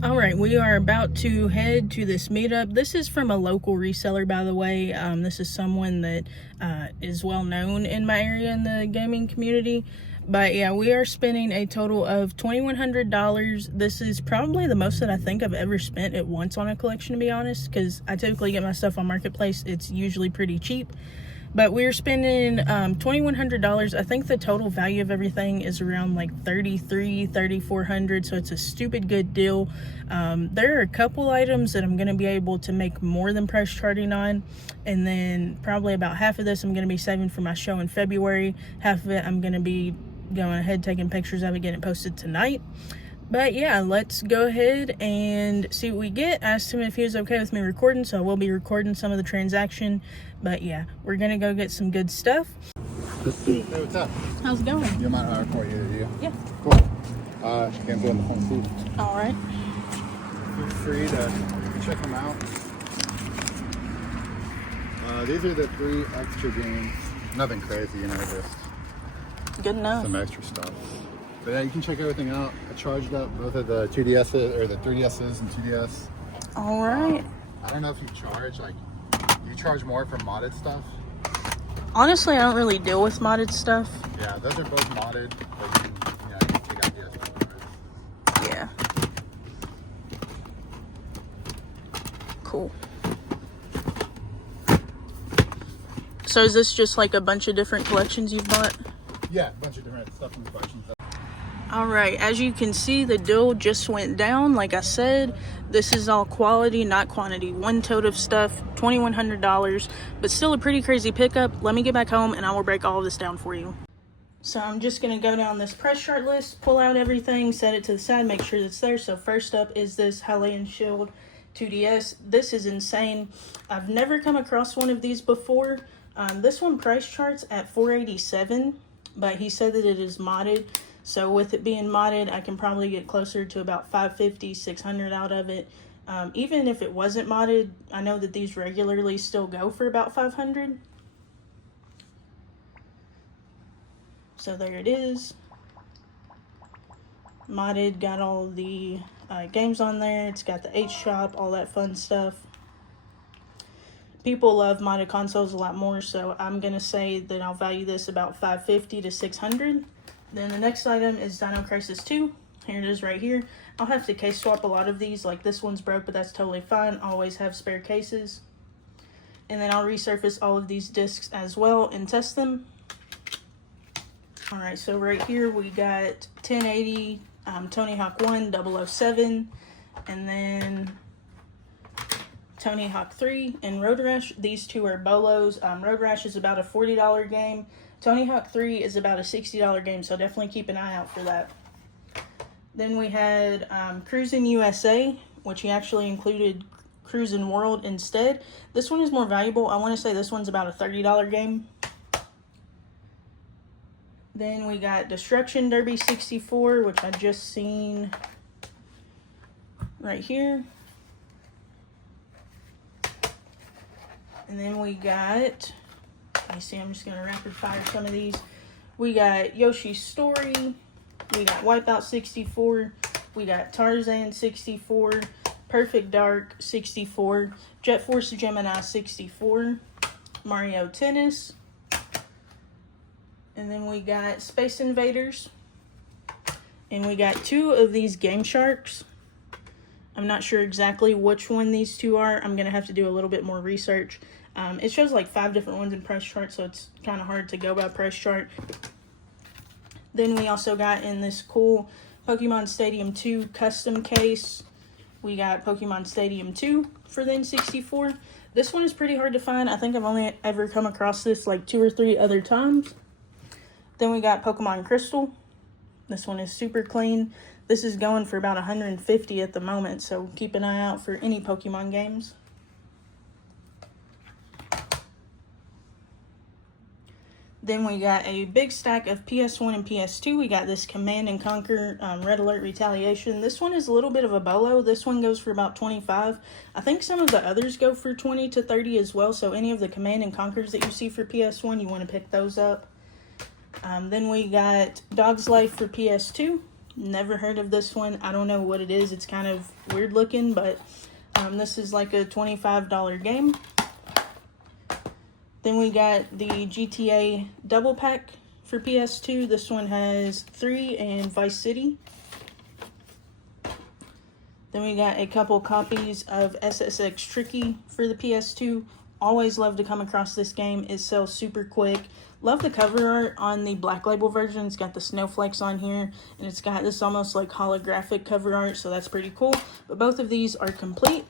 All right, we are about to head to this meetup. This is from a local reseller, by the way. This is someone that is well known in my area in the gaming community. But yeah, we are spending a total of $2,100. This is probably the most that I think I've ever spent at once on a collection, to be honest, because I typically get my stuff on Marketplace. It's usually pretty cheap. But we're spending $2,100. I think the total value of everything is around like $3,400, so it's a stupid good deal. There are a couple items that I'm going to be able to make more than price charting on, and then probably about half of this I'm going to be saving for my show in February. Half of it I'm going to be going ahead taking pictures of it, getting it posted tonight. But yeah, let's go ahead and see what we get. I asked him if he was okay with me recording, so I will be recording some of the transaction. But yeah, we're gonna go get some good stuff. Hey, what's up? How's it going? You mind I record you? Yeah. Cool. Can't go in the front seat. All right. Feel free to check them out. These are the 3 extra games. Nothing crazy, just Good enough. some extra stuff. But yeah, you can check everything out. I charged up both of the 2DSs or the 3DSs and 2DS. All right. I don't know if you charge you charge more for modded stuff. Honestly, I don't really deal with modded stuff. Yeah, those are both modded, but you can take out the extra price. Yeah. Cool. So is this just like a bunch of different collections you've bought? Yeah, a bunch of different stuff in the collections. All right, as you can see, the deal just went down. Like I said, this is all quality, not quantity. One tote of stuff, $2,100, but still a pretty crazy pickup. Let me get back home and I will break all of this down for you. So I'm just gonna go down this price chart list, pull out everything, set it to the side, make sure that's there. So first up is this Hylian Shield 2DS. This is insane. I've never come across one of these before. This one price charts at $487, but he said that it is modded. So with it being modded, I can probably get closer to about $550, $600 out of it. Even if it wasn't modded, I know that these regularly still go for about $500. So there it is. Modded, got all the games on there. It's got the H shop, all that fun stuff. People love modded consoles a lot more, so I'm gonna say that I'll value this about $550 to $600. Then the next item is Dino Crisis 2. Here it is right here. I'll have to case swap a lot of these. Like this one's broke, but that's totally fine. Always have spare cases. And then I'll resurface all of these discs as well and test them. All right, so right here we got 1080, Tony Hawk 1, 007, and then Tony Hawk 3 and Road Rash. These two are bolos. Road Rash is about a $40 game. Tony Hawk 3 is about a $60 game, so definitely keep an eye out for that. Then we had Cruisin' USA, which he actually included Cruisin' World instead. This one is more valuable. I want to say this one's about a $30 game. Then we got Destruction Derby 64, which I just seen right here. And then we got, let me see, I'm just going to rapid fire some of these. We got Yoshi's Story. We got Wipeout 64. We got Tarzan 64. Perfect Dark 64. Jet Force Gemini 64. Mario Tennis. And then we got Space Invaders. And we got 2 of these Game Sharks. I'm not sure exactly which one these 2 are. I'm going to have to do a little bit more research. It shows like 5 different ones in price chart, so it's kind of hard to go by price chart. Then we also got in this cool Pokemon Stadium 2 custom case. We got Pokemon Stadium 2 for the N64. This one is pretty hard to find. I think I've only ever come across this like 2 or 3 other times. Then we got Pokemon Crystal. This one is super clean. This is going for about $150 at the moment, so keep an eye out for any Pokemon games. Then we got a big stack of PS1 and PS2. We got this Command & Conquer Red Alert Retaliation. This one is a little bit of a bolo. This one goes for about $25. I think some of the others go for $20 to $30 as well. So any of the Command & Conquers that you see for PS1, you want to pick those up. Then we got Dog's Life for PS2. Never heard of this one. I don't know what it is. It's kind of weird looking, but this is like a $25 game. Then we got the GTA double pack for PS2. This one has 3 and Vice City. Then we got a couple copies of SSX Tricky for the PS2. Always love to come across this game. It sells super quick. Love the cover art on the Black Label version. It's got the snowflakes on here, and it's got this almost like holographic cover art, so that's pretty cool. But both of these are complete.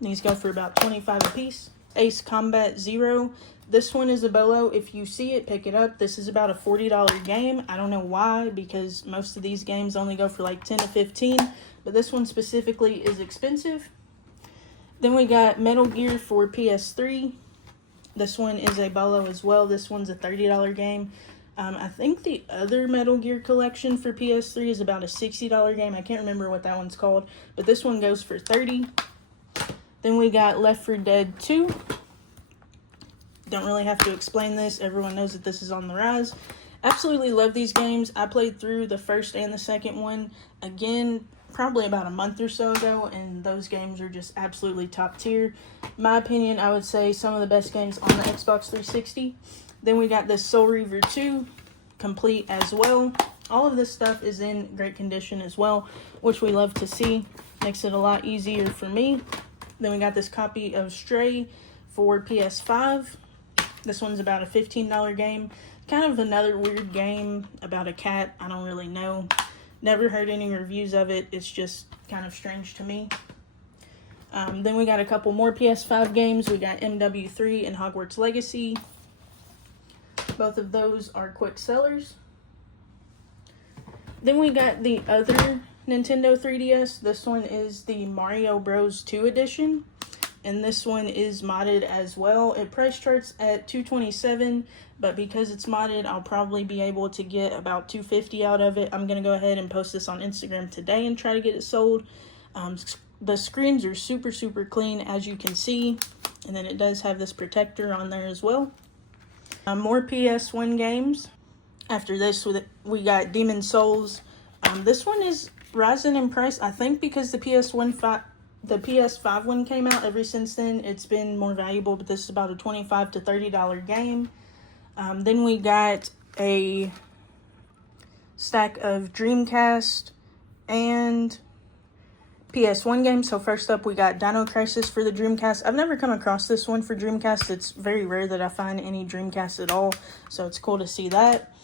These go for about $25 a piece. Ace Combat Zero. This one is a bolo. If you see it, pick it up. This is about a $40 game. I don't know why, because most of these games only go for like 10 to 15, but this one specifically is expensive. Then we got Metal Gear for PS3. This one is a bolo as well. This one's a $30 game. I think the other Metal Gear collection for PS3 is about a $60 game. I can't remember what that one's called, but this one goes for $30. Then we got Left 4 Dead 2. Don't really have to explain this. Everyone knows that this is on the rise. Absolutely love these games. I played through the first and the second one again probably about a month or so ago, and those games are just absolutely top tier. My opinion, I would say some of the best games on the Xbox 360. Then we got this Soul Reaver 2 complete as well. All of this stuff is in great condition as well, which we love to see. Makes it a lot easier for me. Then we got this copy of Stray for PS5. This one's about a $15 game. Kind of another weird game about a cat. I don't really know. Never heard any reviews of it. It's just kind of strange to me. Then we got a couple more PS5 games. We got MW3 and Hogwarts Legacy. Both of those are quick sellers. Then we got the other Nintendo 3DS. This one is the Mario Bros. 2 edition. And this one is modded as well. It price charts at $227, but because it's modded, I'll probably be able to get about $250 out of it. I'm going to go ahead and post this on Instagram today and try to get it sold. The screens are super, super clean, as you can see. And then it does have this protector on there as well. More PS1 games. After this, we got Demon's Souls. This one is rising in price, I think, because the PS5 one came out. Ever since then, it's been more valuable, but this is about a $25 to $30 game. Then we got a stack of Dreamcast and PS1 games. So first up, we got Dino Crisis for the Dreamcast. I've never come across this one for Dreamcast. It's very rare that I find any Dreamcast at all, so it's cool to see that.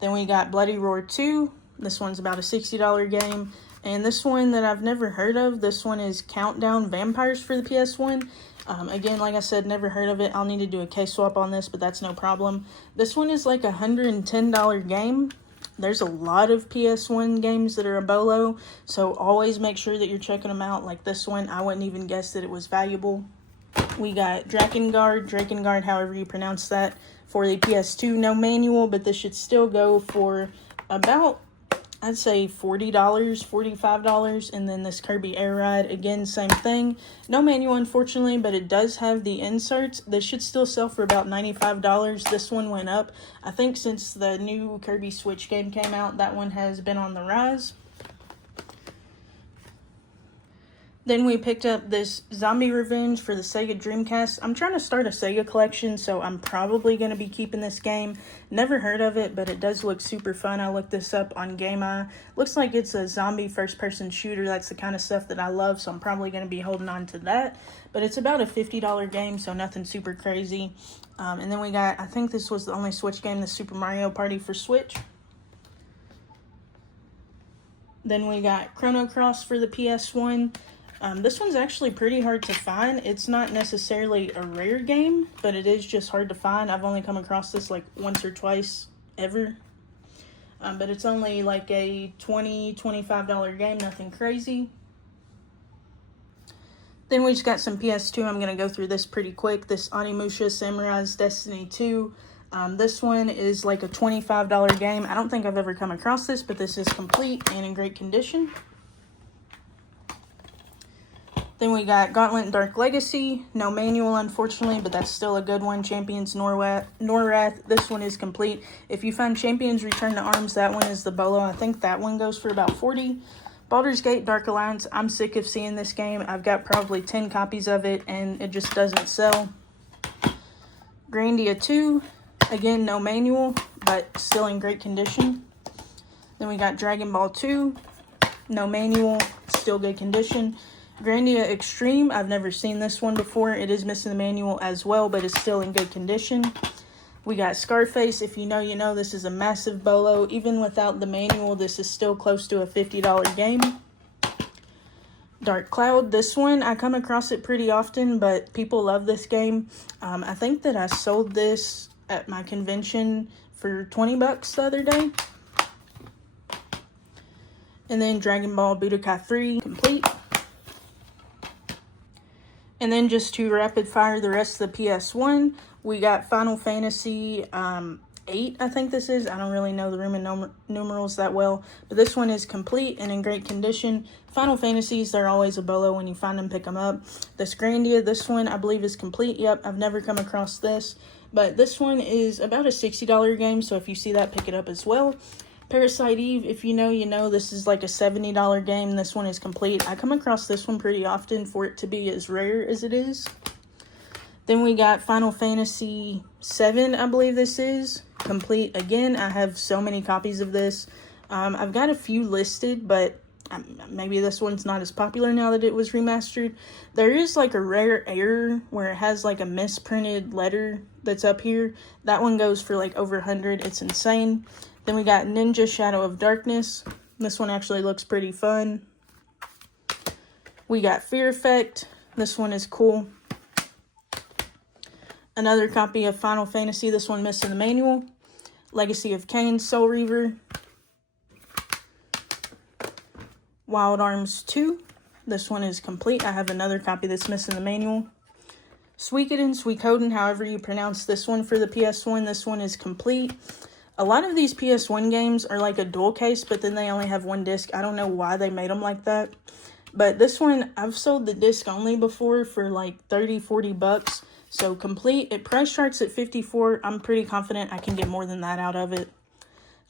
Then we got Bloody Roar 2. This one's about a $60 game. And this one that I've never heard of, this one is Countdown Vampires for the PS1. Again, like I said, never heard of it. I'll need to do a case swap on this, but that's no problem. This one is like a $110 game. There's a lot of PS1 games that are a bolo, so always make sure that you're checking them out. Like this one, I wouldn't even guess that it was valuable. We got Drakengard, however you pronounce that, for the PS2. No manual, but this should still go for about, I'd say $40, $45. And then this Kirby Air Ride, again, same thing. No manual, unfortunately, but it does have the inserts. This should still sell for about $95. This one went up. I think since the new Kirby Switch game came out, that one has been on the rise. Then we picked up this Zombie Revenge for the Sega Dreamcast. I'm trying to start a Sega collection, so I'm probably going to be keeping this game. Never heard of it, but it does look super fun. I looked this up on GameEye. Looks like it's a zombie first-person shooter. That's the kind of stuff that I love, so I'm probably going to be holding on to that. But it's about a $50 game, so nothing super crazy. And then we got, I think this was the only Switch game, the Super Mario Party for Switch. Then we got Chrono Cross for the PS1. This one's actually pretty hard to find. It's not necessarily a rare game, but it is just hard to find. I've only come across this like once or twice ever. But it's only like a $20, $25 game, nothing crazy. Then we just got some PS2. I'm going to go through this pretty quick. This Onimusha Samurai's Destiny 2. This one is like a $25 game. I don't think I've ever come across this, but this is complete and in great condition. Then we got Gauntlet Dark Legacy. No manual, unfortunately, but that's still a good one. Champions Norrath. This one is complete. If you find Champions Return to Arms, that one is the bolo. I think that one goes for about 40. Baldur's Gate Dark Alliance. I'm sick of seeing this game. I've got probably 10 copies of it, and it just doesn't sell. Grandia 2. Again, no manual, but still in great condition. Then we got Dragon Ball 2. No manual, still good condition. Grandia Extreme. I've never seen this one before. It is missing the manual as well, but it's still in good condition. We got Scarface. If you know, you know. This is a massive bolo. Even without the manual, this is still close to a $50 game. Dark Cloud. This one, I come across it pretty often, but people love this game. I think that I sold this at my convention for 20 bucks the other day. And then Dragon Ball Budokai 3 complete. And then just to rapid fire the rest of the PS1, we got Final Fantasy 8, I think this is. I don't really know the Roman numerals that well, but this one is complete and in great condition. Final Fantasies, they're always a bolo. When you find them, pick them up. This Grandia, this one I believe is complete. Yep, I've never come across this, but this one is about a $60 game, so if you see that, pick it up as well. Parasite Eve, if you know, you know. This is like a $70 game. This one is complete. I come across this one pretty often for it to be as rare as it is. Then we got Final Fantasy 7, I believe this is. Complete again. I have so many copies of this. I've got a few listed, but maybe this one's not as popular now that it was remastered. There is like a rare error where it has like a misprinted letter that's up here. That one goes for like over 100. It's insane. Then we got Ninja Shadow of Darkness. This one actually looks pretty fun. We got Fear Effect. This one is cool. Another copy of Final Fantasy. This one missing the manual. Legacy of Kain, Soul Reaver. Wild Arms 2. This one is complete. I have another copy that's missing the manual. Suikoden, however you pronounce this one for the PS1. This one is complete. A lot of these PS1 games are like a dual case, but then they only have one disc. I don't know why they made them like that. But this one, I've sold the disc only before for like 30, 40 bucks. So complete. It price charts at 54. I'm pretty confident I can get more than that out of it.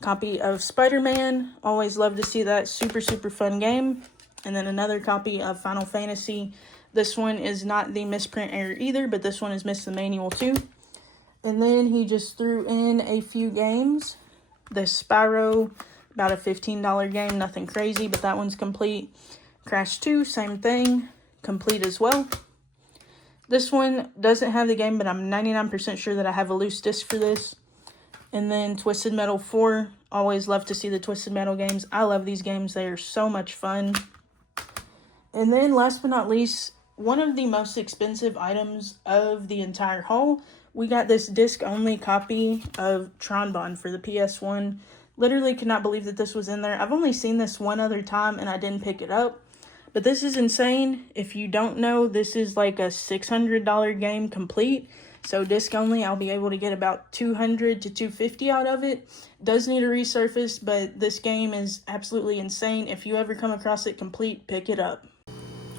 Copy of Spider-Man. Always love to see that. Super, super fun game. And then another copy of Final Fantasy. This one is not the misprint error either, but this one is missing the manual too. And then he just threw in a few games. The Spyro, about a $15 game, nothing crazy, but that one's complete. Crash 2, same thing, complete as well. This one doesn't have the game, but I'm 99% sure that I have a loose disc for this. And then Twisted Metal 4, always love to see the Twisted Metal games. I love these games, they are so much fun. And then last but not least, one of the most expensive items of the entire haul, we got this disc-only copy of Tron Bonne for the PS1. Literally could not believe that this was in there. I've only seen this one other time and I didn't pick it up. But this is insane. If you don't know, this is like a $600 game complete. So disc-only, I'll be able to get about $200 to $250 out of it. Does need a resurface, but this game is absolutely insane. If you ever come across it complete, pick it up.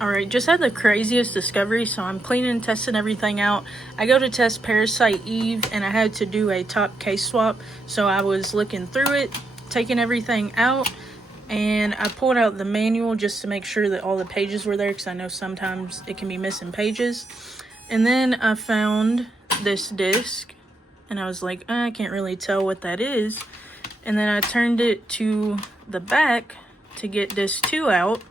Alright, just had the craziest discovery, so I'm cleaning and testing everything out. I go to test Parasite Eve, and I had to do a top case swap, so I was looking through it, taking everything out, and I pulled out the manual just to make sure that all the pages were there, because I know sometimes it can be missing pages. And then I found this disc, and I was like, I can't really tell what that is. And then I turned it to the back to get disc 2 out.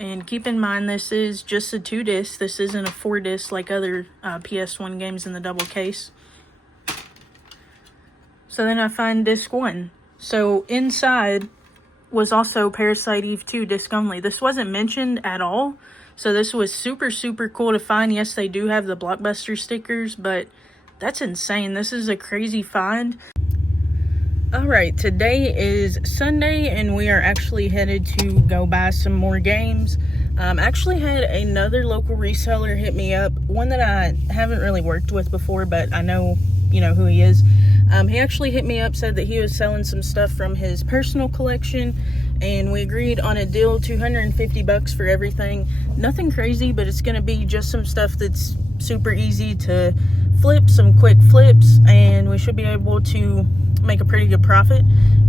And keep in mind, this is just a 2 disc. This isn't a 4 disc like other PS1 games in the double case. So then I find disc 1. So inside was also Parasite Eve 2 disc only. This wasn't mentioned at all. So this was super, super cool to find. Yes, they do have the Blockbuster stickers, but that's insane. This is a crazy find. Alright, today is Sunday and we are actually headed to go buy some more games. Actually had another local reseller hit me up, one that I haven't really worked with before, but I know, you know, who he is. He actually hit me up, said that he was selling some stuff from his personal collection, and we agreed on a deal, $250 for everything. Nothing crazy, but it's gonna be just some stuff that's super easy to flip, some quick flips, and we should be able to make a pretty good profit.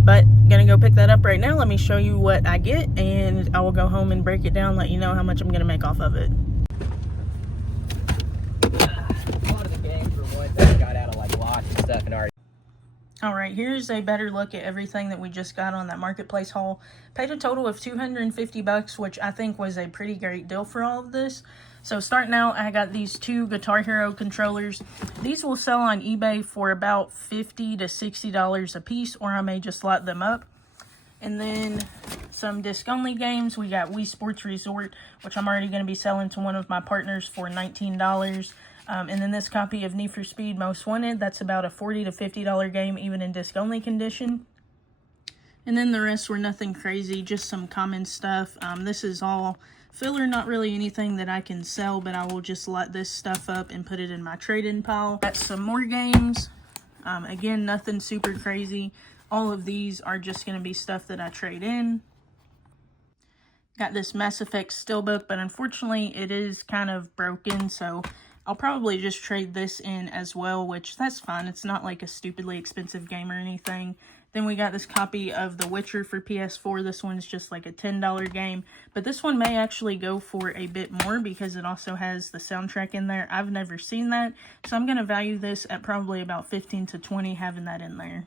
But gonna go pick that up right now. Let me show you what I get, and I will go home and break it down, let you know how much I'm gonna make off of it. A lot of the games were ones that got out of like lots and stuff and already. All right, here's a better look at everything that we just got on that marketplace haul. Paid a total of $250, which I think was a pretty great deal for all of this. So starting out, I got these two Guitar Hero controllers. These will sell on eBay for about $50 to $60 a piece, or I may just lot them up. And then some disc-only games. We got Wii Sports Resort, which I'm already going to be selling to one of my partners for $19. And then this copy of Need for Speed Most Wanted, that's about a $40 to $50 game, even in disc-only condition. And then the rest were nothing crazy, just some common stuff. This is all filler, not really anything that I can sell, but I will just lot this stuff up and put it in my trade-in pile. Got some more games. Again, nothing super crazy. All of these are just going to be stuff that I trade in. Got this Mass Effect Steelbook, but unfortunately it is kind of broken, so I'll probably just trade this in as well, which that's fine. It's not like a stupidly expensive game or anything. Then we got this copy of The Witcher for PS4. This one's just like a $10 game, but this one may actually go for a bit more because it also has the soundtrack in there. I've never seen that, so I'm going to value this at probably about 15 to 20 having that in there.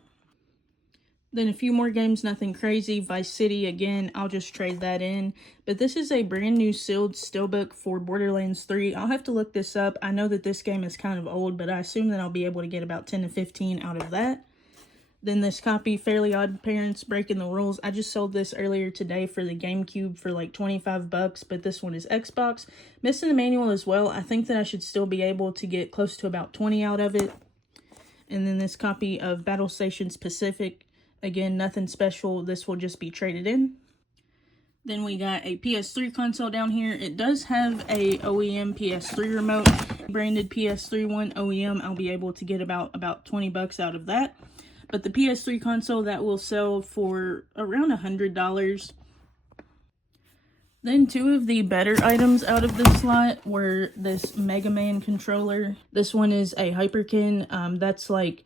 Then a few more games, nothing crazy. Vice City, again, I'll just trade that in. But this is a brand new sealed steelbook for Borderlands 3. I'll have to look this up. I know that this game is kind of old, but I assume that I'll be able to get about 10 to 15 out of that. Then this copy, Fairly Odd Parents, Breaking the Rules. I just sold this earlier today for the GameCube for like $25, but this one is Xbox. Missing the manual as well. I think that I should still be able to get close to about 20 out of it. And then this copy of Battle Stations Pacific. Again, nothing special. This will just be traded in. Then we got a PS3 console down here. It does have a OEM PS3 remote. Branded PS3 one OEM. I'll be able to get about $20 out of that. But the PS3 console, that will sell for around $100. Then two of the better items out of this lot were this Mega Man controller. This one is a Hyperkin. That's like,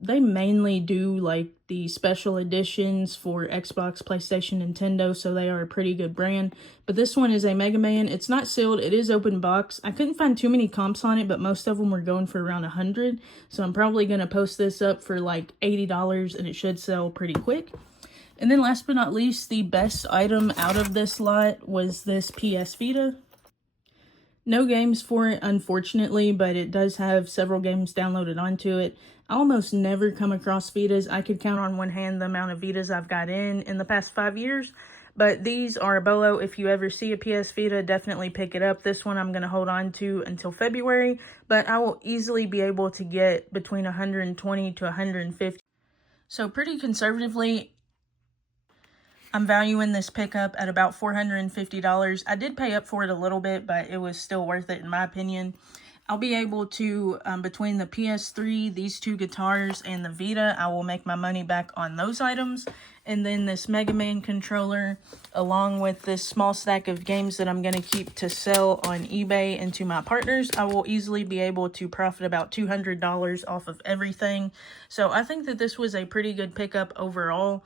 they mainly do like the special editions for Xbox, PlayStation, Nintendo, so they are a pretty good brand. But this one is a Mega Man. It's not sealed. It is open box. I couldn't find too many comps on it, but most of them were going for around $100. So I'm probably going to post this up for like $80, and it should sell pretty quick. And then last but not least, the best item out of this lot was this PS Vita. No games for it, unfortunately, but it does have several games downloaded onto it. I almost never come across Vitas. I could count on one hand the amount of Vitas I've got in the past 5 years, but these are a bolo. If you ever see a PS Vita, definitely pick it up. This one I'm going to hold on to until February, but I will easily be able to get between 120 to 150. So pretty conservatively, I'm valuing this pickup at about $450. I did pay up for it a little bit, but it was still worth it in my opinion. I'll be able to, between the PS3, these two guitars, and the Vita, I will make my money back on those items. And then this Mega Man controller, along with this small stack of games that I'm going to keep to sell on eBay and to my partners, I will easily be able to profit about $200 off of everything. So I think that this was a pretty good pickup overall.